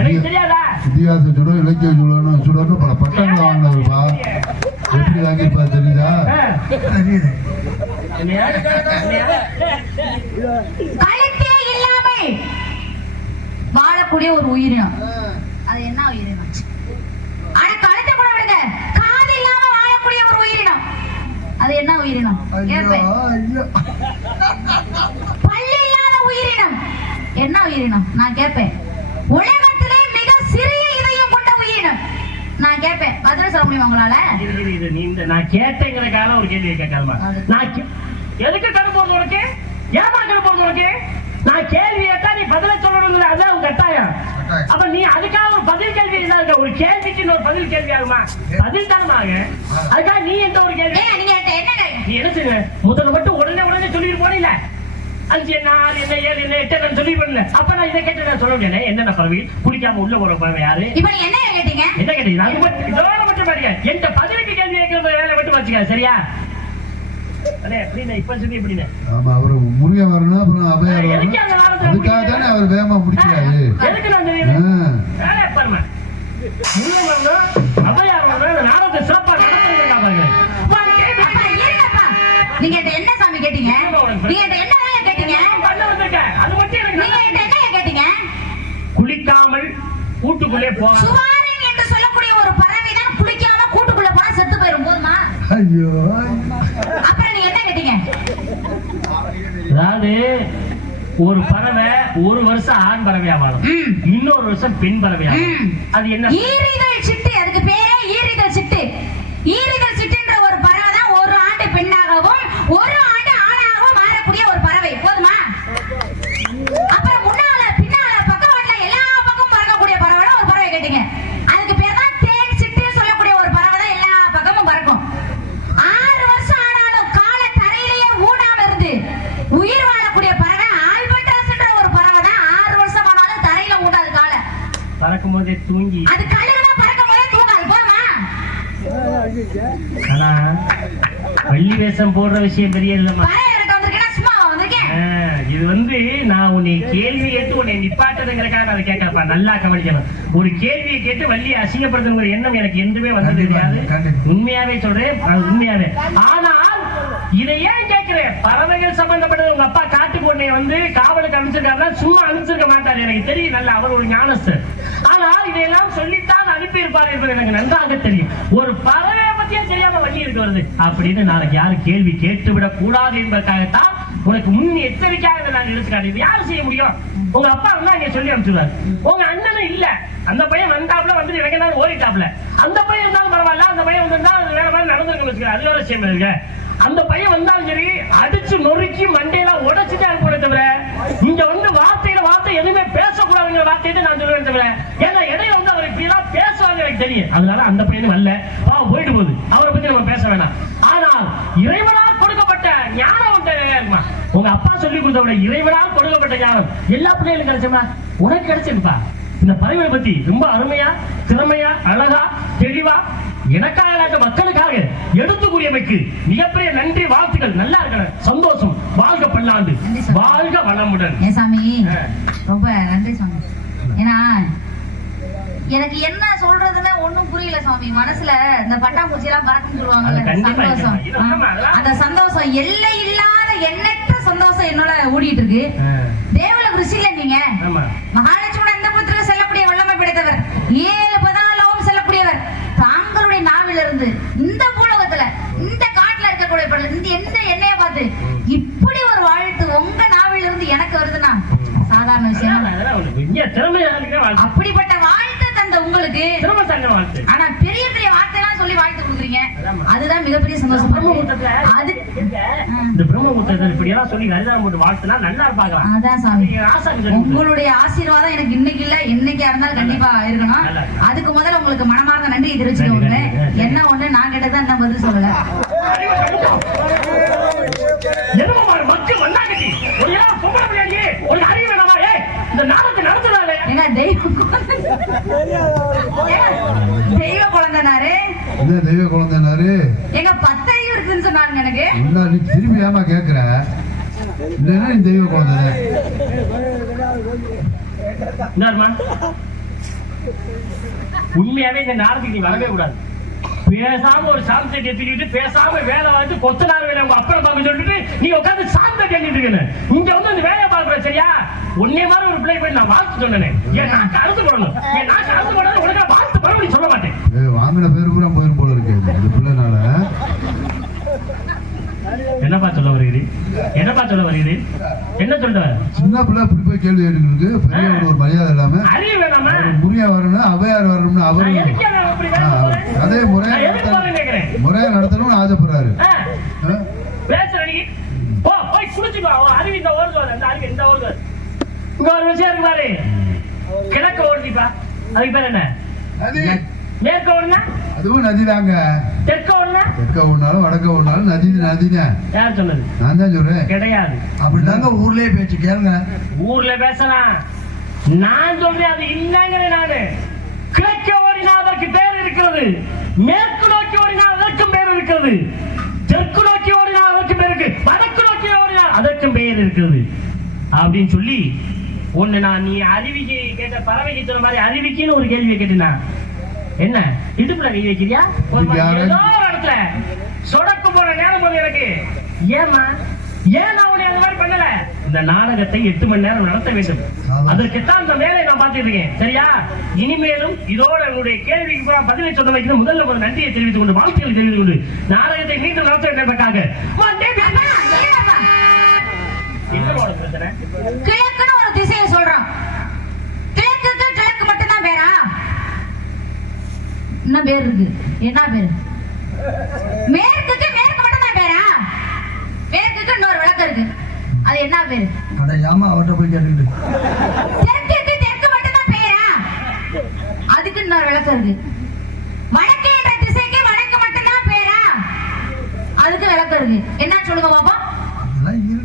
எனக்கு தெரியாதா? இதிகாச சுடம் இலக்கிய சுடணும் சுடணும் பல பட்டங்கள் வாங்கினதுப்பா. எப்படி வாங்கிருப்பா தெரியுதா? தெரியுது. கழுத்தே இல்லாமல் வாழக்கூடிய ஒரு உயிரினம், அது என்ன உயிரினம்? ஆனா கழுத்தை கூட விடுங்க, காது இல்லாம வாழக்கூடிய ஒரு உயிரினம், அது என்ன உயிரினம்? பல்லு இல்லாத உயிரினம் என்ன உயிரினம்? நான் கேட்பேன். உலகத்திலே மிக சிறிய இதயம் கொண்ட உயிரினம் நான் கேட்பேன். பதில் சொல்ல முடியுமா உங்களால? நான் கேட்டேங்கிறதுக்காக ஒரு கேள்வி கேட்காதமா. நான் எதுக்கு கரு போறது உனக்கு? ஏமா கரு போறது உனக்கு? நான் கேள்வி கேட்டா நீ பதில சொல்லணும், அதான் உங்க கட்டாயம். அப்ப நீ அதுக்காக ஒரு பதில் கேள்வி இருக்க, ஒரு கேள்விக்கு இன்னொரு பதில் கேள்வி ஆகுமா? பதில் தானமாக. அதுக்காக நீ எந்த ஒரு கேள்வி நீ என்ன செய்ய? முதல்ல மட்டும் உடனே சொல்லிட்டு போனீங்க. 5 என்ன 6 என்ன 7 என்ன 8 என்ன சொல்லி பண்ணல. அப்ப நான் இதை கேட்டு நான் சொல்ல முடியல. என்னென்ன பறவை குடிக்காம உள்ள போற பறவை யாரு? இப்ப நீ என்ன கேட்டீங்க? என்ன கேட்டீங்க? அது மட்டும் இதோட மட்டும் பாருங்க. எந்த பதிலுக்கு கேள்வி கேட்கிற வேலை மட்டும் வச்சுக்க சரியா? அடே எப்படினே இப்ப சொல்லி எப்படினே? ஆமா, அவர் முருக வரணும் அப்புறம் அபயார் வரணும். அதுக்காக தானே அவர் வேகமா முடிக்கிறாரு. எதுக்கு நான் தெரியும்? வேலை பாருங்க. முருக வரணும் அபயார் வரணும், நாடகத்தை சிறப்பா நடத்துறதுக்காக பாருங்க. அப்பா இருங்கப்பா. நீங்க என்ன சாமி கேட்டீங்க? நீங்க என்ன கேட்டீங்க? அது மட்டும் எனக்கு நீங்க என்ன கேட்டீங்க? குளிக்காமல் கூட்டுக்குள்ளே போ. சுவாரின் என்று சொல்லக்கூடிய ஒரு பறவை தான் குளிக்காம கூட்டுக்குள்ள போனா செத்து போயிரும். போதுமா? ஐயோ, அப்புறம் நீங்க என்ன கேட்டீங்க? அதாவது ஒரு பறவை ஒரு வருஷம் ஆண் பறவையா வாழும், இன்னொரு வருஷம் பெண் பறவையா வாழும். அது என்ன? ஈரிதழ் சிட்டு. அதுக்கு பேரே ஈரிதழ் சிட்டு. ஈரிதழ் சிட்டுன்ற ஒரு பறவை தான் ஒரு ஆண்டு பெண்ணாகவும் ஒரு ஆண்டு ஆணாகவும் மாறக்கூடிய ஒரு பறவை. போதுமா? அப்புறம் முன்னால பின்னால பக்கவாட்டுல எல்லா பக்கமும் பறக்கக்கூடிய பறவை ஒரு பறவை கேட்டீங்க. அதுக்கு பேர் தான் தேன் சிட்டுன்னு சொல்லக்கூடிய ஒரு பறவை தான் எல்லா பக்கமும் பறக்கும். 6 வருஷம் பறக்கும் போதே தூங்கி. அது கழுகுனா பறக்கும் போதே தூங்காது போமா. ஆனா பள்ளி வேஷம் போடுற விஷயம் பெரிய இல்லம்மா. பறவை இறக்க வந்திருக்கேன்னா சும்மா வந்திருக்கேன். இது வந்து நான் உன்னை கேள்வி கேட்டு உன்னை நிப்பாட்டுறதுங்கிறக்காக நான் அதை கேட்கறப்பா. நல்லா கவனிக்கணும். ஒரு கேள்வியை கேட்டு வள்ளியை அசிங்கப்படுத்துங்கிற எண்ணம் எனக்கு எதுவுமே வந்தது கிடையாது. உண்மையாவே சொல்றேன், உண்மையாவே. ஆனால் இதை ஏன் கேட்கிறேன், பறவைகள் சம்பந்தப்பட்டது. உங்க அப்பா காட்டு பொண்ணை வந்து காவலுக்கு அனுப்பிச்சிருக்காருன்னா சும்மா அனுப்பிச்சிருக்க மாட்டாரு, எனக்கு தெரியும் நல்லா. அவர் ஒரு ஞானஸ்தர். ஆனால் இதையெல்லாம் சொல்லித்தான் அனுப்பி இருப்பார் என்பது எனக்கு நன்றாக தெரியும். ஒரு பறவையை பத்தியே தெரியாம வள்ளி இருக்கு வருது அப்படின்னு நாளைக்கு யாரும் கேள்வி கேட்டு விடக் கூடாது என்பதற்காகத்தான் உனக்கு முன் எச்சரிக்கையாக நான் எடுத்துக்காட்டு. இது யாரு செய்ய முடியும்? உங்க அப்பா இருந்தா இங்க சொல்லி அனுப்பிச்சுடுவாரு. உங்க அண்ணனும் இல்ல, அந்த பையன் வந்தாப்புல வந்து எனக்கு என்ன ஓடிட்டாப்ல. அந்த பையன் இருந்தாலும் பரவாயில்ல, அந்த பையன் வந்திருந்தா வேற மாதிரி நடந்திருக்க வச்சுக்க. அது வேற விஷயம் இருக்கு. அந்த பையன் வந்தாலும் சரி அடிச்சு நொறுக்கி மண்டையெல்லாம் உடைச்சுட்டே இருப்போம் தவிர இங்க வந்து வார்த்தையில வார்த்தை எதுவுமே பேசக்கூடாதுங்கிற வார்த்தையை நான் சொல்லுவேன் தவிர. ஏன்னா இடையில வந்து அவர் இப்படி எல்லாம் பேசுவாங்க எனக்கு தெரியும். அதனால அந்த பையனும் வரல, போயிட்டு போகுது. அவரை பத்தி நம்ம பேச வேணாம். ஆனால் இறைவனால் கொடுக்கப்பட்ட ஞானம் இருக்குமா? உங்க அப்பா சொல்லி கொடுத்த விட இறைவனால் கொடுக்கப்பட்ட ஞானம் எல்லா பிள்ளைகளும் கிடைச்சுமா? உனக்கு கிடைச்சிருப்பா. இந்த பறவைகளை பத்தி ரொம்ப அருமையா, திறமையா, அழகா, தெளிவா எனக்காக மக்களுக்காக எடுத்து கூறியமைக்கு மிகப்பெரிய நன்றி, வாழ்த்துக்கள். நல்லா இருக்கணும், சந்தோஷம். வாழ்க பல்லாண்டு, வாழ்க வளமுடன். சாமி ரொம்ப நன்றி சாமி. ஏன்னா எனக்கு என்ன சொல்றதுன்னு ஒண்ணும் புரியல சாமி. மனசுல இந்த பட்டாம்பூச்சி எல்லாம் பறக்குன்னு சொல்லுவாங்கல்ல, சந்தோஷம். அந்த சந்தோஷம் எல்லை இல்லாத எண்ணற்ற சந்தோஷம் என்னோட ஓடிட்டு இருக்கு. தேவல ருசியில நீங்க மகாலட்சுமி அந்த புத்திர செல்லக்கூடிய வல்லமை படைத்தவர், 7 பதினாலும் செல்லக்கூடியவர். தாங்களுடைய நாவிலிருந்து இந்த பூலோகத்துல இந்த காட்டுல இருக்கக்கூடிய இந்த எந்த எண்ணெய பார்த்து இப்படி ஒரு வாழ்த்து உங்க நாவிலிருந்து எனக்கு வருதுன்னா சாதாரண விஷயம். அப்படிப்பட்ட வாழ்த்து தந்த உங்களுக்கு ஆனா பெரிய பெரிய வார்த்தை எல்லாம் சொல்லி வாழ்த்து கொடுக்குறீங்க, அதுதான் மிகப்பெரிய சந்தோஷம். அது இந்த பிரம்மபுத்திரத்தில் இப்படி எல்லாம் சொல்லி ஹரிதானம் போட்டு வாழ்த்துனா நல்லா இருப்பாங்க. அதான் சாமி, உங்களுடைய ஆசீர்வாதம் எனக்கு இன்னைக்கு இல்ல என்னைக்கா இருந்தாலும் கண்டிப்பா இருக்கணும். அதுக்கு முதல்ல உங்களுக்கு மனமார்ந்த நன்றி தெரிவிச்சுக்கோங்க. என்ன ஒண்ணு நான் கேட்டதான் என்ன பதில் சொல்லல. மக்கள் வந்தாங்க ஒரு அறிவு வேணாமா? இந்த நாடகத்தை நடத்துறாரு ஏங்க தெய்வ குழந்தைனாரு, தெய்வ குழந்தைனாரு. எங்க 10 அறிவு இருக்குன்னு சொன்னாங்க எனக்கு. நீ திரும்பி ஏமா கேக்குற? இல்லைன்னா நீ தெய்வ குழந்தை. உண்மையாவே இந்த நாடகத்துக்கு நீ வரவே கூடாது. பேசாம ஒரு சாமி தட்டி எடுத்துக்கிட்டு பேசாம வேலை வந்து கொத்தனார் வேலை உங்க அப்பனை பார்க்க சொல்லிட்டு நீ உட்காந்து சாமி தட்டி எழுதிட்டு இருக்கேன். இங்க வந்து இந்த வேலையை பார்க்குற சரியா? உன்னே மாதிரி ஒரு பிள்ளை போய் நான் வாழ்த்து சொன்னேன். என் நாக்கு அறுத்து போடணும், என் நாக்கு அறுத்து போடணும். உனக்கு வாழ்த்து மறுபடியும் சொல்ல மாட்டேன். வாங்கின பேர் பூரா போயிரும் போல இருக்கு இந்த பிள்ளைனால. என்னப்பா சொல்ல வருகிறீ? என்னப்பா சொல்ல வருகிறீ? என்ன சொல்ற? சின்ன பிள்ளை இப்படி போய் கேள்வி கேட்டுருக்கு. பெரியவங்க ஒரு மரியாதை இல்லாம அறிவு வேணாமா? முறையா வரணும், அவையார் வரணும்னு அவரு அதே முறையா நடத்தணும்னு ஆசைப்படுறாரு. போய் குளிச்சுக்கோ. அறிவு இந்த ஓடுது, அந்த அறிவு இந்த ஓடுது. இங்க ஒரு விஷயம் இருக்கு பாரு, கிழக்கு ஓடுதிப்பா. அதுக்கு பேர் என்ன? மேற்க ஓடுனா அதுவும் நதிதாங்க. தெற்க ஓடுனா தெற்க ஓடுனாலும் வடக்க ஓடுனாலும் நதி நதிதான். யார் சொன்னது? நான் தான் சொல்றேன். கிடையாது. அப்படிதாங்க ஊர்லயே பேச்சு கேளுங்க. ஊர்ல பேசலாம், நான் சொல்றேன் அது இல்லைங்கிறேன் நானு. கிழக்கு ஓடினா அதற்கு பேர் இருக்கிறது, மேற்கு நோக்கி ஓடினால் அதற்கும் பேர் இருக்கிறது, தெற்கு நோக்கி ஓடினால் அதற்கும் பேர் இருக்கு, வடக்கு நோக்கி ஓடினால் அதற்கும் பெயர் இருக்கிறது அப்படின்னு சொல்லி ஒண்ணு. நான் நீ அருவிக்கு கேட்ட பறவைக்கு சொன்ன மாதிரி அருவிக்குன்னு ஒரு கேள்வியை கேட்டா என்ன இடுப்புல கை வைக்கிறியா? ஏதோ ஒரு இடத்துல சொடக்கு போற நேரம் போது எனக்கு ஏமா ஏன் நான் உன்னை அந்த மாதிரி பண்ணல? இந்த நாடகத்தை 8 மணி நேரம் நடத்த வேண்டும். அதற்குத்தான் இந்த வேலையை நான் பார்த்துட்டு இருக்கேன். சரியா? இனிமேலும் இதோட என்னுடைய கேள்விக்கு பதிலை சொல்ல வைக்கிறது. முதல்ல நன்றியை தெரிவித்துக் கொண்டு வாழ்க்கையை தெரிவித்துக் கொண்டு நாடகத்தை மீண்டும் நடத்த என்பதற்காக கிழக்குன்னு ஒரு திசையை சொல்றோம். கிழக்குக்கு கிழக்கு மட்டும்தான் பேரா? என்ன பேர் இருக்கு? என்ன பேரு? மேற்குக்கு மேற்கு மட்டும்தான் பேரா? மேற்குக்கு இன்னொரு விளக்கு இருக்கு, அது என்ன பேரு? அவர்கிட்ட போய் கேட்டுக்கிட்டு. தெற்குக்கு தெற்கு மட்டும்தான் பேரா? அதுக்கு இன்னொரு விளக்கு இருக்கு. வடக்கு என்ற திசைக்கு வடக்கு மட்டும்தான் பேரா? அதுக்கு விளக்கு இருக்கு. என்ன சொல்லுங்க பாப்பா?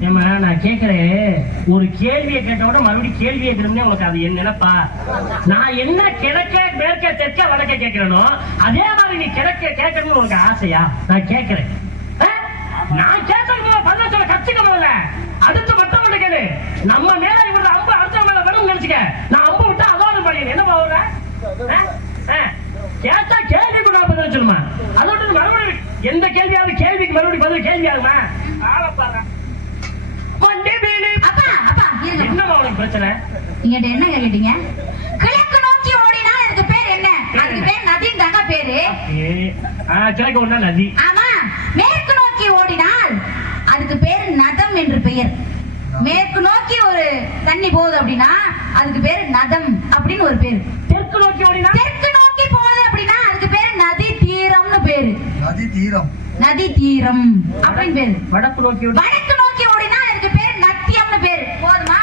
ஏமா நான் கேட்கிறேன், ஒரு கேள்வியை கேட்ட விட மறுபடியும் கேள்வி கேட்கணும்னே உனக்கு அது என்ன நினைப்பா? நான் என்ன கிழக்க மேற்க தெற்க வடக்க கேட்கிறேனோ அதே மாதிரி நீ கிழக்க கேட்கணும்னு உனக்கு ஆசையா? நான் கேட்கிறேன், நான் கேட்கறது பதில சொல்ல கத்துக்கணும்ல. அடுத்து மத்தவங்க கேளு. நம்ம மேல இவரு அம்பு அடுத்த மேல வரும் நினைச்சுக்க. நான் அம்பு விட்டா அதோட பையன் என்ன பாவுற? கேட்டா கேள்வி கூட பதில் சொல்லுமா? அதோட மறுபடியும் எந்த கேள்வியாவது கேள்விக்கு மறுபடியும் பதில் கேள்வி ஆகுமா? ஆளப்பாரு அப்பா அப்பா என்னமா உனக்கு பிரச்சனை? நீங்க என்ன கேட்டீங்க? கிழக்கு நோக்கி ஓடினா அதுக்கு பேர் என்ன? அதுக்கு பேர் நதின்னு தாங்க பேரு. கிழக்கு ஒண்ணா நதி. ஆமா. மேற்கு நோக்கி ஓடினால் அதுக்கு பேர் நதம் என்று பெயர். மேற்கு நோக்கி ஒரு தண்ணி போகுது அப்படின்னா அதுக்கு பேர் நதம் அப்படின்னு ஒரு பேரு. தெற்கு நோக்கி ஓடினா தெற்கு நோக்கி போகுது அப்படின்னா அதுக்கு பேர் நதி தீரம்னு பேரு. நதி தீரம், நதி தீரம் அப்படின்னு பேரு. வடக்கு நோக்கி வடக்கு நோக்கி ஓடினா அதுக்கு பேர் நத்தியம்னு பேரு. போதுமா?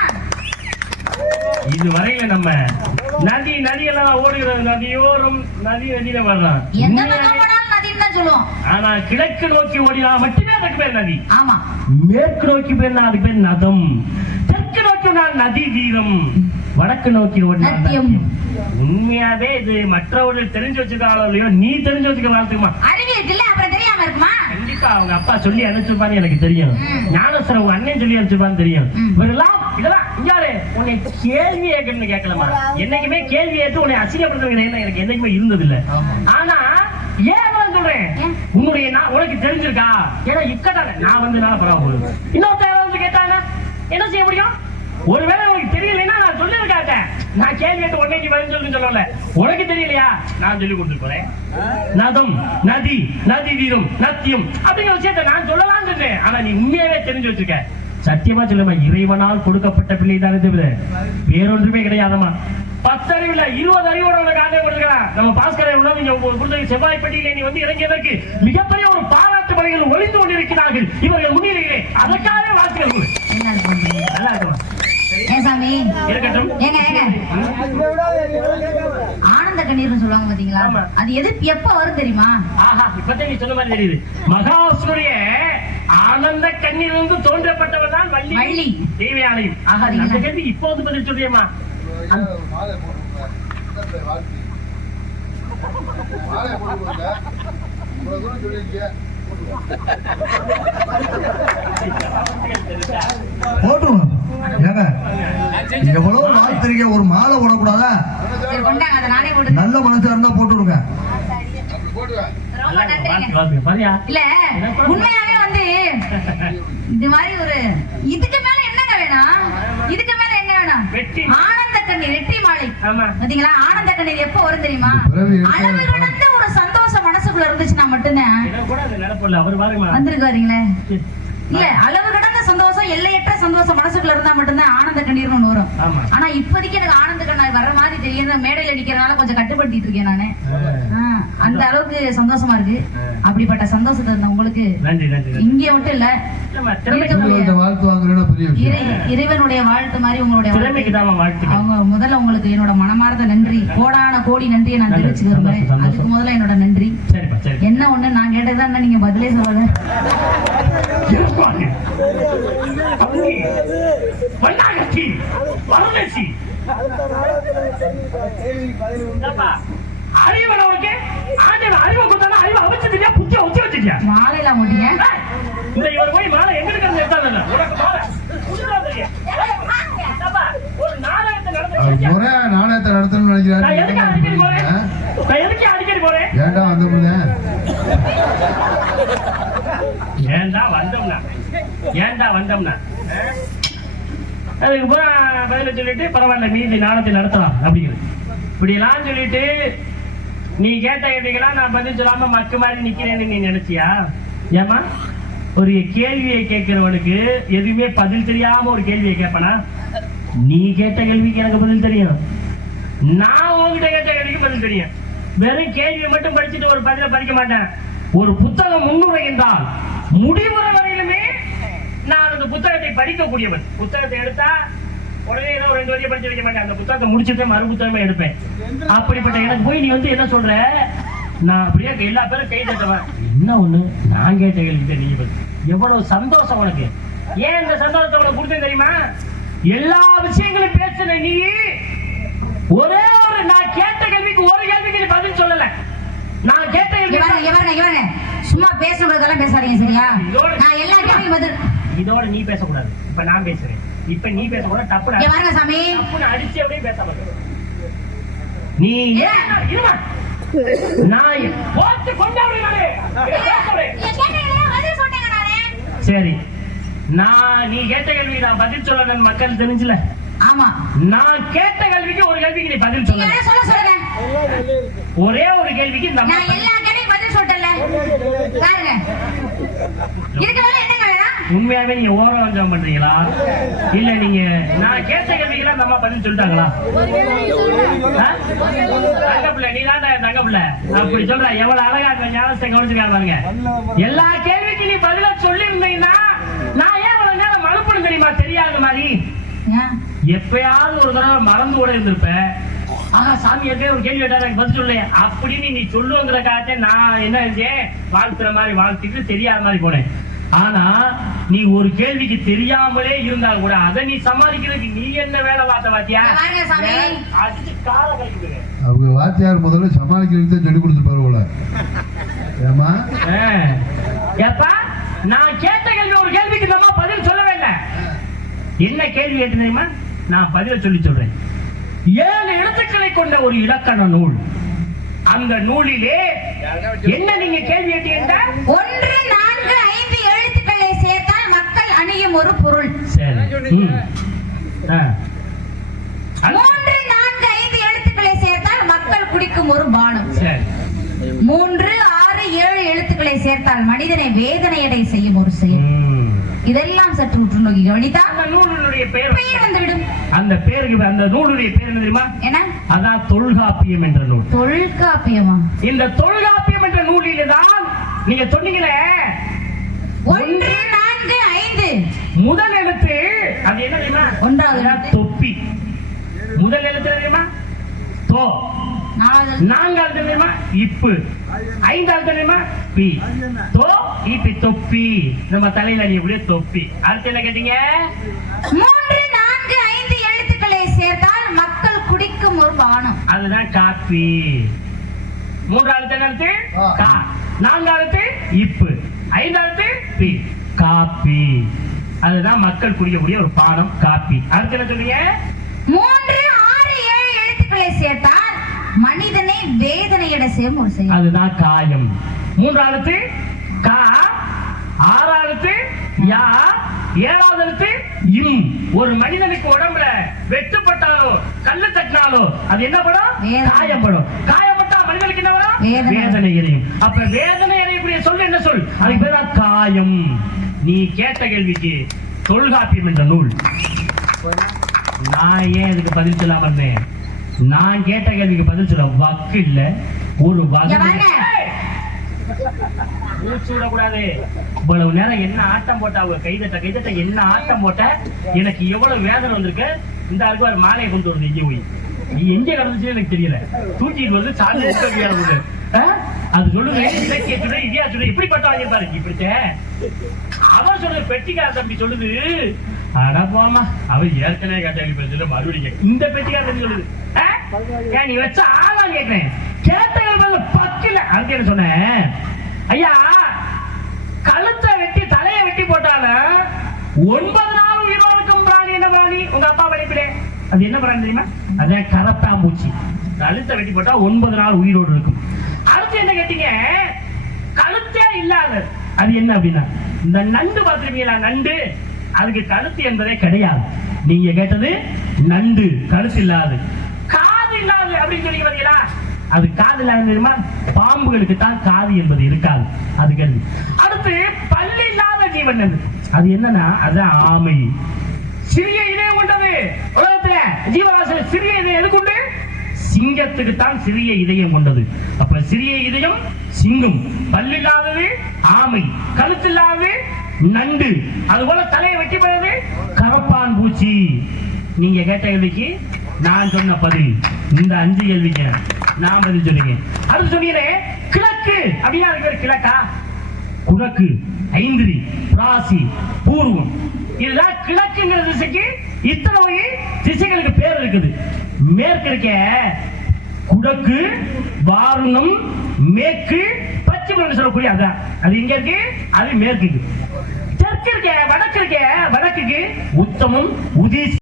இது வரையில நம்ம நதி நதியெல்லாம் ஓடுகிறது, நதியோரம் நதி நதியில வரலாம். எந்த பக்கம் போனாலும் நதின்னு தான் சொல்லுவோம். ஆனா கிழக்கு நோக்கி ஓடினா மட்டுமே அதுக்கு பேர் நதி. ஆமா. மேற்கு நோக்கி போயிருந்தா அதுக்கு பேர் நதம். தெற்கு நோக்கி நதி தீரம், வடக்கு நோக்கி ஓடினா நத்தியம். உண்மையாவே இது மற்றவர்கள் தெரிஞ்சு வச்சிருக்காங்களோ இல்லையோ, நீ தெரிஞ்சு வச்சுக்க வாழ்த்துக்குமா? அறிவு இருக்குல்ல, அப்புறம் தெரியாம இருக்குமா? கண்டிப்பா அவங்க அப்பா சொல்லி அனுப்பிச்சிருப்பான்னு எனக்கு தெரியும். ஞானசர உங்க அண்ணன் சொல்லி அனுப்பிச்சிருப்பான்னு தெரியும். இவரெல்லாம் இதெல்லாம் இங்காரு உன்னை கேள்வி கேட்கணும்னு கேட்கலாமா? என்னைக்குமே கேள்வி கேட்டு உன்னை அசிங்கப்படுத்துறது எனக்கு என்னைக்குமே இருந்தது இல்ல. ஆனா ஏன் சொல்றேன், உன்னுடைய உனக்கு தெரிஞ்சிருக்கா? ஏன்னா இக்கட்டான நான் வந்து பரவாயில்ல, இன்னொருத்தர் வந்து கேட்டாங்க என்ன செய்ய முடியும்? ஒருவேளை உனக்கு தெரியலைன்னா நான் சொல்லிருக்காட்டேன். நான் கேள்வி கேட்டு உடனே பதில் சொல்லு சொல்லல. உனக்கு தெரியலையா? நான் சொல்லி கொடுத்துட்டு போறேன். நதம், நதி, நதி தீரம், நத்தியம் அப்படிங்கிற விஷயத்தை நான் சொல்லலாம்னு இருந்தேன். ஆனா நீ உண்மையாவே தெரிஞ்சு வச்சிருக்க. சத்தியமா சொல்லுமா, இறைவனால் கொடுக்கப்பட்ட பிள்ளை தானே தவிர வேறொன்றுமே கிடையாதமா. 10 அறிவுல 20 அறிவோட உனக்கு ஆதரவு கொடுக்கலாம். நம்ம பாஸ்கரை கொடுத்த செவ்வாய் பட்டியலை நீ வந்து இறங்கியதற்கு மிகப்பெரிய ஒரு பாராட்டு பணிகள் ஒளிந்து கொண்டிருக்கிறார்கள் இவர்கள் முன்னிலையிலே. அதற்காக வாழ்த்துக்கள். நல்லா இருக்குமா? ஆனந்த கண்ணீர்னு சொல்லுவாங்க பாத்தீங்களா? அது எது எப்ப வரும் தெரியுமா? இப்பதான் நீ சொன்ன மாதிரி தெரியுது. மகாசுரிய ஆனந்த கண்ணீர் வந்து தோன்றப்பட்டவர் தான் வள்ளி தேவியானையும். அந்த கேள்வி இப்போது பதில் சொல்றியம்மா? போட்டுருங்க. ஏங்க எவ்வளவு வாழ்த்திருக்க, ஒரு மாலை போடக்கூடாதா? நல்ல மனசா இருந்தா போட்டுருங்க. இல்ல உண்மையாவே வந்து இது மாதிரி ஒரு இதுக்கு மேல என்னங்க வேணும்? இதுக்கு மேல என்ன வேணும்? ஆனந்த கண்ணீர், வெற்றி மாலை. பாத்தீங்களா? ஆனந்த கண்ணீர் எப்ப வரும் தெரியுமா? அளவு கடந்த ஒரு சந்தோஷம் மனசுக்குள்ள இருந்துச்சுன்னா மட்டும்தான் வந்திருக்கு. வரீங்களே இல்ல, அளவு கடந்த சந்தோஷம், எல்லையற்ற சந்தோஷம் மனசுக்குள்ள இருந்தா மட்டும்தான் ஆனந்த கண்ணீர்னு ஒண்ணு வரும். ஆனா இப்போதைக்கு எனக்கு ஆனந்த கண்ணீர் வர்ற மாதிரி தெரியும். மேடையில் அடிக்கிறதுனால கொஞ்சம் கட்டுப்படுத்திட்டு இருக்கேன் நானு. அந்த அளவுக்கு சந்தோஷமா இருக்கு. அப்படிப்பட்ட சந்தோஷத்தை இருந்த உங்களுக்கு இங்க மட்டும் இல்ல, இறைவனுடைய வாழ்த்து மாதிரி உங்களுடைய அவங்க முதல்ல உங்களுக்கு என்னோட மனமார்ந்த நன்றி, கோடான கோடி நன்றியை நான் தெரிவிச்சு விரும்புறேன். அதுக்கு முதல்ல என்னோட நன்றி. என்ன ஒண்ணு நான் கேட்டதுதான் நீங்க பதிலே சொல்லல. மாலையில மாட்டீங்க. நாடகத்தை நடத்தணும்னு நினைக்கிறாரு. ஏண்டா வந்தோம்ல, ஏண்டா வந்தோம்னா அதுக்கு பதில சொல்லிட்டு பரவாயில்ல மீதி நாடகத்தை நடத்தலாம் அப்படிங்கிறது. இப்படி எல்லாம் சொல்லிட்டு நீ கேட்ட கேட்டீங்களா நான் பதில் சொல்லாம மக்கு மாதிரி நிக்கிறேன்னு நீ நினைச்சியா? ஏமா ஒரு கேள்வியை கேட்கிறவனுக்கு எதுவுமே பதில் தெரியாம ஒரு கேள்வியை கேட்பனா? நீ கேட்ட கேள்விக்கு எனக்கு பதில் தெரியும், நான் உங்ககிட்ட கேட்ட கேள்விக்கு பதில் தெரியும். வெறும் கேள்வியை மட்டும் படிச்சுட்டு ஒரு பதில படிக்க மாட்டேன். ஒரு புத்தகம் முன்னுரை என்றால் முடிவுரை வரையிலுமே நான் அந்த புத்தகத்தை படிக்கக்கூடியவன். புத்தகத்தை எடுத்தா உடனே ஏதோ 2 வரியை படிச்சு வைக்க மாட்டேன். அந்த புத்தகத்தை முடிச்சுட்டு மறு புத்தகமே எடுப்பேன். அப்படிப்பட்ட எனக்கு போய் நீ வந்து என்ன சொல்ற? நான் அப்படியே எல்லா பேரும் கை தட்டுவேன். என்ன ஒண்ணு நான் கேட்ட கேள்வி நீங்க எவ்வளவு சந்தோஷம் உனக்கு. ஏன் இந்த சந்தோஷத்தை உனக்கு கொடுத்தேன் தெரியுமா? எல்லா விஷயங்களும் பேசுன நீ ஒரே ஒரு நான் கேட்ட கேள்விக்கு ஒரு கேள்விக்கு நீ பதில் சொல்லல. நான் கேட்ட கேள்வி சும்மா பேசுறதெல்லாம் பேசாதீங்க சரியா? நான் எல்லா கேள்விக்கும் பதில். இதோட நீ பேசக்கூடாது. இப்ப நான் பேசுறேன். இப்ப நீ பேசக்கூடாது. தப்பு பாருங்க சாமி, தப்புன்னு அடிச்சு அப்படியே பேசாம நீ இருமா. நான் போட்டு கொண்டாடுறானே. சரி, நீ கேட்ட கேள்வி நான் பதில் சொல்ல மக்கள் தெரிஞ்சுல. ஆமா, நான் கேட்ட கேள்விக்கு ஒரு கேள்விக்கு நீ பதில் சொல்ல. ஒரே ஒரு கேள்விக்கு இந்த நான் எல்லா கேள்விக்கும் பதில் சொல்றேன்ல. பாருங்க, இதுக்கு மேல என்ன வேணும்? உண்மையாவே நீங்க ஓரம் பண்றீங்களா இல்ல நீங்க நான் கேட்ட கேள்விக்கு நம்ம பதில் சொல்லிட்டாங்களா? தங்கப்பிள்ளை நீ தான் தங்கப்பிள்ளை அப்படி சொல்ற. எவ்வளவு அழகா ஞாபகத்தை கவனிச்சிருக்காங்க பாருங்க. எல்லா கேள்விக்கு நீ பதில சொல்லி இருந்தீங்கன்னா நான் ஏன் அவ்வளவு நேரம் மறுப்பணும் தெரியுமா? தெரியாத மாதிரி எப்பயாவது ஒரு தடவை மறந்து கூட இருந்திருப்பேன். ஆஹா சாமி ஏற்கனவே ஒரு கேள்வி கேட்டா எனக்கு பதில் சொல்ல அப்படின்னு நீ சொல்லுங்கிறக்காக நான் என்ன செஞ்சேன்? வாழ்த்துற மாதிரி வாழ்த்துட்டு தெரியாத மாதிரி போனேன். ஆனா நீ ஒரு கேள்விக்கு தெரியாமலே இருந்தால் கூட அதை நீ சமாளிக்கிறதுக்கு நீ என்ன வேலை பார்த்த வாத்தியா? அடிச்சு கால கழிக்குது. அவங்க வாத்தியார் முதல்ல சமாளிக்கிறதுக்கு சொல்லி கொடுத்துருப்பாரு போல. ஏமா ஏப்பா நான் கேட்ட கேள்வி ஒரு கேள்விக்கு நம்ம பதில் சொல்லவே இல்லை. என்ன கேள்வி கேட்டு தெரியுமா? நான் பதில சொல்லி சொல்றேன். 7 எழுத்துக்களை கொண்ட ஒரு இலக்கண நூல். அந்த நூலிலே என்ன நீங்க கேள்வி கேட்டீங்க? 1, 4, 5 எழுத்துக்களை சேர்த்தால் மக்கள் அணியும் ஒரு பொருள். சரி. 3, 4, 5 எழுத்துக்களை சேர்த்தால் மக்கள் குடிக்கும் ஒரு பானம். சரி. 3, 6, 7 எழுத்துக்களை சேர்த்தால் மனிதனை வேதனையடை செய்யும் ஒரு செயல். இதெல்லாம் சற்று உற்று நோக்கி கவனித்தா அந்த நூலுடைய பெயர் வந்துவிடும். அந்த பேருக்கு அந்த நூலுடைய பேர் என்ன தெரியுமா? என்ன? அதான் தொல்காப்பியம் என்ற நூல். தொல்காப்பியமா? இந்த தொல்காப்பியம் என்ற நூலிலே தான் நீங்க சொன்னீங்களே 1, 4, 5 முதல் எழுத்து அது என்ன தெரியுமா? ஒன்றாவது தொப்பி. முதல் எழுத்து தெரியுமா? தோ. நான்காவது தெரியுமா? இப்பு. ஐந்தாவது தெரியுமா? பி. தோ இப்பி தொப்பி. நம்ம தலையில நீ இப்படியே தொப்பி. அடுத்து என்ன கேட்டீங்க? 3, 4, 5 எழுத்துக்களை சேர்த்தால் மக்கள் குடிக்கும் ஒரு பானம். அதுதான் காப்பி. மூன்றாவது எழுத்து கா. நான்காவது இப்பு. ஐந்தாவது பி. காப்பி. அதுதான் மக்கள் குடிக்கக்கூடிய ஒரு பானம் காப்பி. அடுத்து என்ன சொன்னீங்க? 3, 6, 7 எழுத்துக்களை சேர்த்தால் மனிதனை வேதனையட செய்யும் ஒரு செயல். அதுதான் காயம். மூன்றாவது கா. ஆறாவது யா. ஏழாவது எழுத்து இம். ஒரு மனிதனுக்கு உடம்புல வெட்டுப்பட்டாலோ கல்லு தட்டினாலோ அது என்ன படும்? காயப்படும். காயப்பட்டா மனிதனுக்கு என்ன வரும்? வேதனை எரியும். அப்ப வேதனை எரியக்கூடிய சொல் என்ன சொல்? அதுக்கு பேர் தான் காயம். நீ கேட்ட கேள்விக்கு தொல்காப்பியம் என்ற நூல். நான் ஏன் இதுக்கு பதில் சொல்லாம இருந்தேன்? நான் கேட்ட கேள்விக்கு பதில் சொல்ல வக்கு இல்ல. ஒரு கூடாது. இவ்வளவு நேரம் என்ன ஆட்டம் போட்ட கைதட்ட என்ன ஆட்டம் போட்ட எனக்கு எவ்வளவு வேதனை வந்திருக்கு. இந்த ஆளுக்கு ஒரு மாலையை கொண்டு வருது. எங்க போய் நீ எங்க கிடந்துச்சு எனக்கு தெரியல. தூக்கிட்டு வந்து சார்ந்து அது சொல்லுங்க. இலக்கிய சொல்ற இந்தியா சொல்ற இப்படிப்பட்ட வாங்கியிருப்பாரு. இப்படித்த அவன் சொல்ற பெட்டிக்கார தம்பி சொல்லுது. அடா போமா அவர் ஏற்கனவே கேட்ட மறுபடியும் இந்த பெட்டிக்கார தம்பி சொல்லுது. நீ வச்ச ஆளா கேட்கிறேன். கேட்ட பக்கல. அதுக்கு என்ன சொன்னேன்? ஐயா கழுத்தை வெட்டி தலையை வெட்டி போட்டாலும் 9 நாள் உயிரோடு இருக்கும் பிராணி என்ன பிராணி? உங்க அப்பா படிப்பிலே அது என்ன பிராணி தெரியுமா? அதான் கரப்பாம்பூச்சி. கழுத்தை வெட்டி போட்டா 9 நாள் உயிரோடு இருக்கும். அடுத்து என்ன கேட்டீங்க? கழுத்தே இல்லாத அது என்ன அப்படின்னா இந்த நண்டு பார்த்திருப்பீங்களா? நண்டு அதுக்கு கழுத்து என்பதே கிடையாது. நீங்க கேட்டது நண்டு கழுத்து இல்லாது. காது இல்லாது அப்படின்னு சொல்லி பாத்தீங்களா? அது காது இல்லாத தெரியுமா? பாம்புகளுக்கு தான் காது என்பது இருக்காது. அது கேள்வி. அடுத்து பல்லு இல்லாத ஜீவன் அது என்னன்னா அதுதான் ஆமை. சிறிய இதயம் கொண்டது. உலகத்துல ஜீவராசி சிறிய இதயம் எது கொண்டு? சிங்கத்துக்கு தான் சிறிய இதயம் கொண்டது. அப்ப சிறிய இதயம் சிங்கம். பல்லில்லாதது ஆமை. கழுத்தில்லாதது நண்டு. அது போல தலையை வெட்டி போறது கரப்பான் பூச்சி. நீங்க கேட்ட கேள்விக்கு நான் சொன்ன பதில் இந்த 5 கேள்விக்கு நான் பதில் சொல்லுங்க. அது சொன்னீங்களே கிழக்கு அப்படின்னா அதுக்கு பேர் கிழக்கா? குணக்கு, ஐந்திரி, பிராசி, பூர்வம். இதுதான் கிழக்குங்கிற திசைக்கு இத்தனை வகை திசைகளுக்கு பேர் இருக்குது. மேற்கு இருக்க குடக்கு, வாரணம், மேற்கு, பশ্চিম சொல்லக்கூடிய அதான். அது இங்க இருக்கு, அது மேற்கு. தெற்கு இருக்க வடக்கு இருக்க வடக்குக்கு உத்தமம், உதீஸ்.